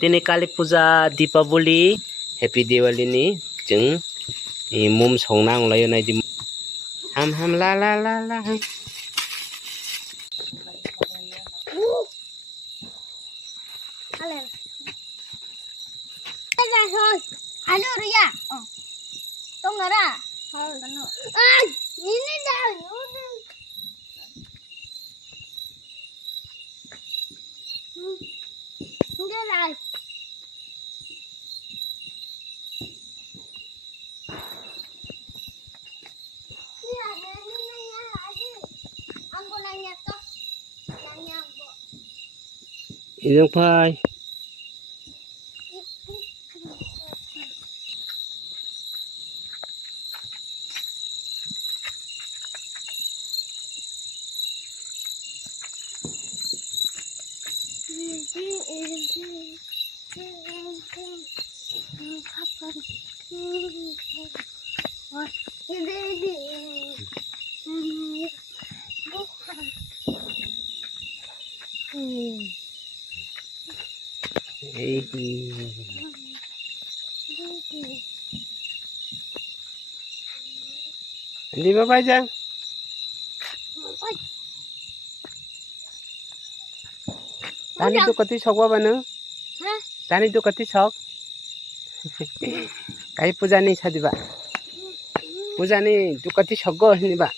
दिनै काली फुजा दीपावली हेपी दिवाली नि जों मुम संना अंलायो नायदि हाम हाम ला ला ला ला हाम thôi anh đưa rồi ya tông nó ra ai nhìn đi ra cái này anh có nanya toh nanya Idong pai Di ba ba dyan? Tani tu kati sok ba no? Tani tu kati sok? Kai puja ni sa di ba? Puja ni tu kati sok go ni ba?